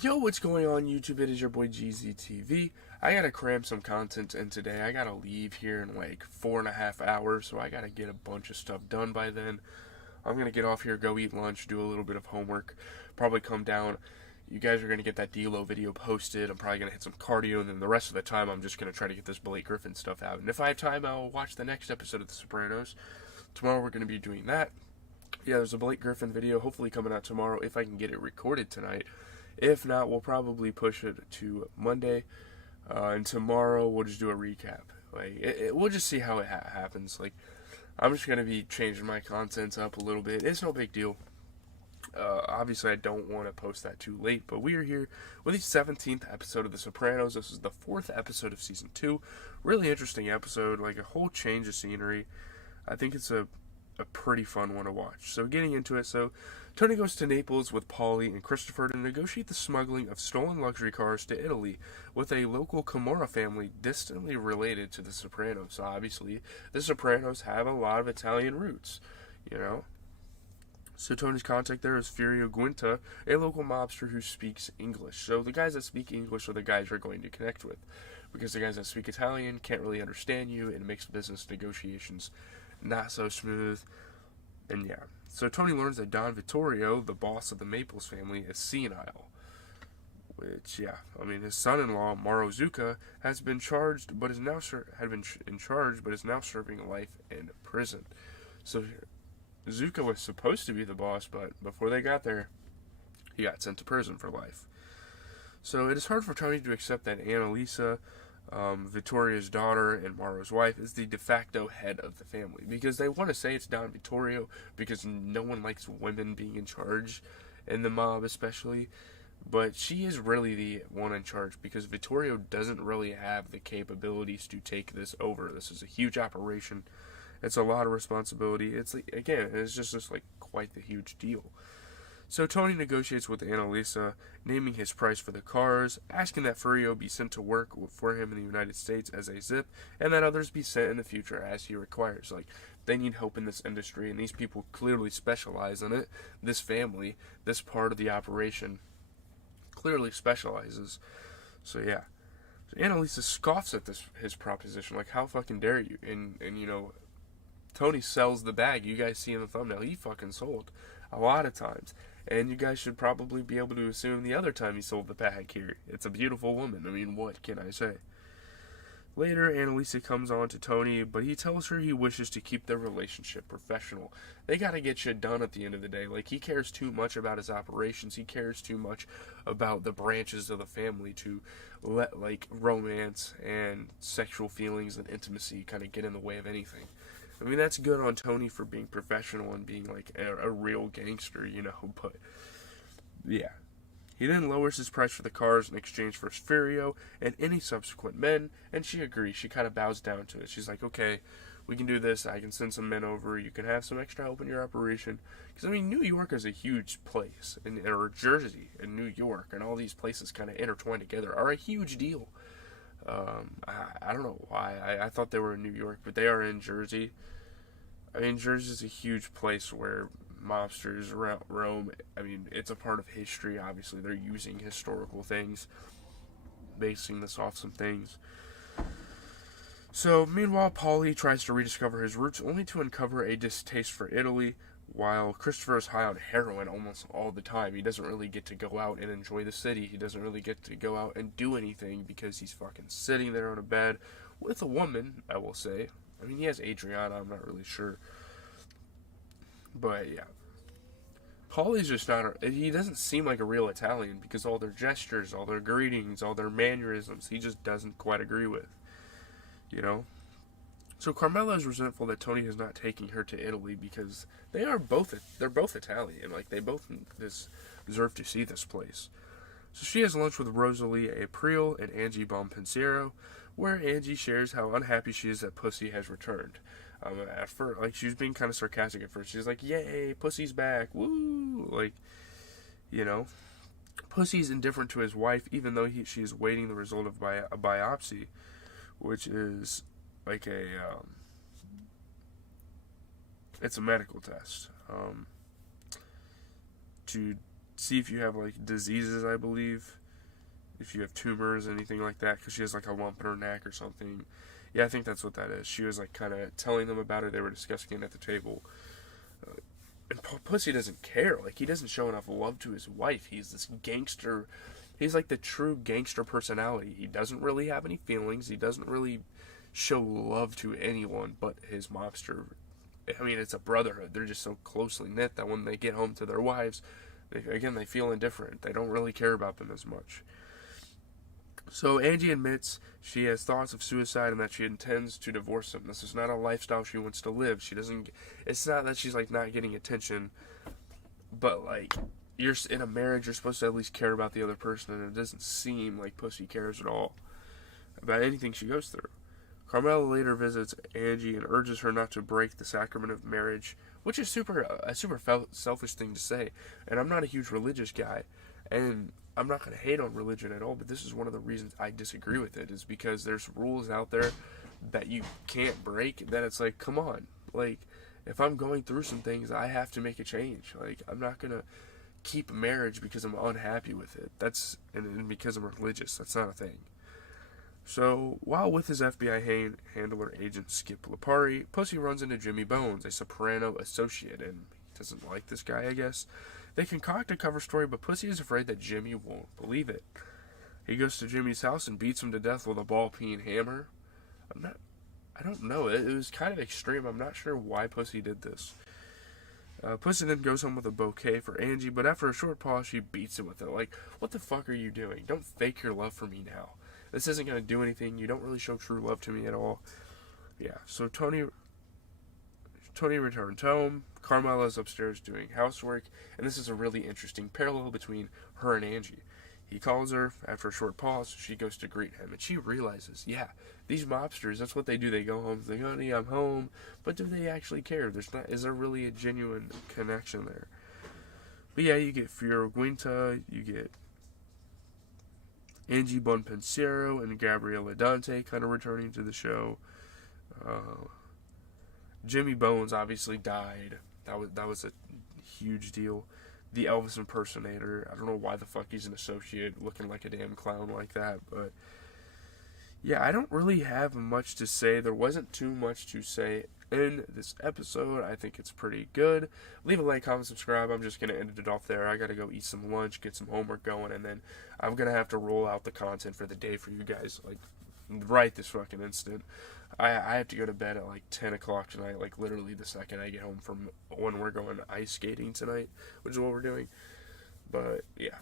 Yo, what's going on YouTube? It is your boy GZTV. I gotta cram some content in today. I gotta leave here in like 4.5 hours, so I gotta get a bunch of stuff done by then. I'm gonna get off here, go eat lunch, do a little bit of homework, probably come down. You guys are gonna get that D-Lo video posted. I'm probably gonna hit some cardio, and then the rest of the time I'm just gonna try to get this Blake Griffin stuff out. And if I have time, I'll watch the next episode of The Sopranos. Tomorrow we're gonna be doing that. Yeah, there's a Blake Griffin video hopefully coming out tomorrow if I can get it recorded tonight. If not, we'll probably push it to Monday, and tomorrow we'll just do a recap. We'll just see how it happens. I'm just gonna be changing my content up a little bit. It's no big deal. Obviously, I don't want to post that too late, but we are here with the 17th episode of The Sopranos. This is the 4th episode of season 2. Really interesting episode, like a whole change of scenery. I think it's a pretty fun one to watch. So getting into it, Tony goes to Naples with Paulie and Christopher to negotiate the smuggling of stolen luxury cars to Italy with a local Camorra family distantly related to the Sopranos. So obviously, the Sopranos have a lot of Italian roots, you know. So Tony's contact there is Furio Guinta, a local mobster who speaks English. So the guys that speak English are the guys you're going to connect with, because the guys that speak Italian can't really understand you, and it makes business negotiations not so smooth. And yeah, so Tony learns that Don Vittorio, the boss of the Maples family, is senile. Which, yeah, I mean, his son-in-law Mauro Zucca has been charged, but is now in charge, but is now serving life in prison. So Zucca was supposed to be the boss, but before they got there, he got sent to prison for life. So it is hard for Tony to accept that Annalisa, Vittorio's daughter and Mauro's wife, is the de facto head of the family, because they want to say it's Don Vittorio because no one likes women being in charge, in the mob especially, but she is really the one in charge because Vittorio doesn't really have the capabilities to take this over. This is a huge operation. It's a lot of responsibility. It's just quite the huge deal. So Tony negotiates with Annalisa, naming his price for the cars, asking that Furio be sent to work for him in the United States as a zip, and that others be sent in the future as he requires. They need help in this industry, and these people clearly specialize in it. This family, this part of the operation, clearly specializes. So yeah. So Annalisa scoffs at his proposition, how fucking dare you? And Tony sells the bag. You guys see in the thumbnail, he fucking sold a lot of times. And you guys should probably be able to assume the other time he sold the bag here. It's a beautiful woman. I mean, what can I say? Later, Annalisa comes on to Tony, but he tells her he wishes to keep their relationship professional. They gotta get shit done at the end of the day. He cares too much about his operations. He cares too much about the branches of the family to let, romance and sexual feelings and intimacy kind of get in the way of anything. I mean, that's good on Tony for being professional and being, a real gangster, but, yeah. He then lowers his price for the cars in exchange for Furio and any subsequent men, and she agrees. She kind of bows down to it. She's like, okay, we can do this. I can send some men over. You can have some extra help in your operation. Because, New York is a huge place, or Jersey and New York, and all these places kind of intertwined together are a huge deal. I don't know why. I thought they were in New York, but they are in Jersey. Jersey's a huge place where mobsters roam. It's a part of history. Obviously, they're using historical things, basing this off some things. So, meanwhile, Paulie tries to rediscover his roots, only to uncover a distaste for Italy, while Christopher is high on heroin almost all the time. He doesn't really get to go out and enjoy the city. He doesn't really get to go out and do anything because he's fucking sitting there on a bed with a woman, I will say. He has Adriana, I'm not really sure. But, yeah. Paulie's just he doesn't seem like a real Italian because all their gestures, all their greetings, all their mannerisms, he just doesn't quite agree with. So Carmela is resentful that Tony is not taking her to Italy because they're both Italian. They both deserve to see this place. So she has lunch with Rosalie April and Angie Bonpensiero, where Angie shares how unhappy she is that Pussy has returned. At first, she was being kind of sarcastic at first. She's like, yay, Pussy's back, woo! Pussy's indifferent to his wife, even though she is waiting the result of a biopsy, which is it's a medical test to see if you have like diseases, I believe. If you have tumors, anything like that, because she has like a lump in her neck or something. Yeah, I think that's what that is. She was like kind of telling them about it. They were discussing it at the table. And Pussy doesn't care. Like, he doesn't show enough love to his wife. He's this gangster. He's like the true gangster personality. He doesn't really have any feelings. He doesn't really show love to anyone but his mobster. I mean, it's a brotherhood. They're just so closely knit that when they get home to their wives, they feel indifferent. They don't really care about them as much. So Angie admits she has thoughts of suicide and that she intends to divorce him. This is not a lifestyle she wants to live. She doesn't. It's not that she's like not getting attention, but like, you're in a marriage, you're supposed to at least care about the other person, and it doesn't seem like Pussy cares at all about anything she goes through. Carmela later visits Angie and urges her not to break the sacrament of marriage, which is a super selfish thing to say. And I'm not a huge religious guy, and I'm not going to hate on religion at all, but this is one of the reasons I disagree with it, is because there's rules out there that you can't break, that it's like, come on. Like, if I'm going through some things, I have to make a change. Like, I'm not going to keep a marriage because I'm unhappy with it. And because I'm religious. That's not a thing. So, while with his FBI handler, Agent Skip Lipari, Pussy runs into Jimmy Bones, a Soprano associate, and he doesn't like this guy, I guess. They concoct a cover story, but Pussy is afraid that Jimmy won't believe it. He goes to Jimmy's house and beats him to death with a ball-peen hammer. I don't know. It was kind of extreme. I'm not sure why Pussy did this. Pussy then goes home with a bouquet for Angie, but after a short pause, she beats him with it. Like, what the fuck are you doing? Don't fake your love for me now. This isn't going to do anything. You don't really show true love to me at all. Yeah, so Tony returns home. Carmela's upstairs doing housework, and this is a really interesting parallel between her and Angie. He calls her. After a short pause, she goes to greet him, and she realizes, yeah, these mobsters, that's what they do. They go home, they go, honey, I'm home, but do they actually care? Is there really a genuine connection there? But yeah, you get Fiora Guinta, you get Angie Bonpensiero and Gabriella Dante kind of returning to the show. Jimmy Bones obviously died. That was a huge deal. The Elvis impersonator. I don't know why the fuck he's an associate looking like a damn clown like that, but yeah, I don't really have much to say. There wasn't too much to say in this episode. I think it's pretty good. Leave a like, comment, subscribe. I'm just gonna end it off there. I gotta go eat some lunch, get some homework going, and then I'm gonna have to roll out the content for the day for you guys, like, right this fucking instant. I have to go to bed at like 10 o'clock tonight, like literally the second I get home from when we're going ice skating tonight, which is what we're doing. But yeah.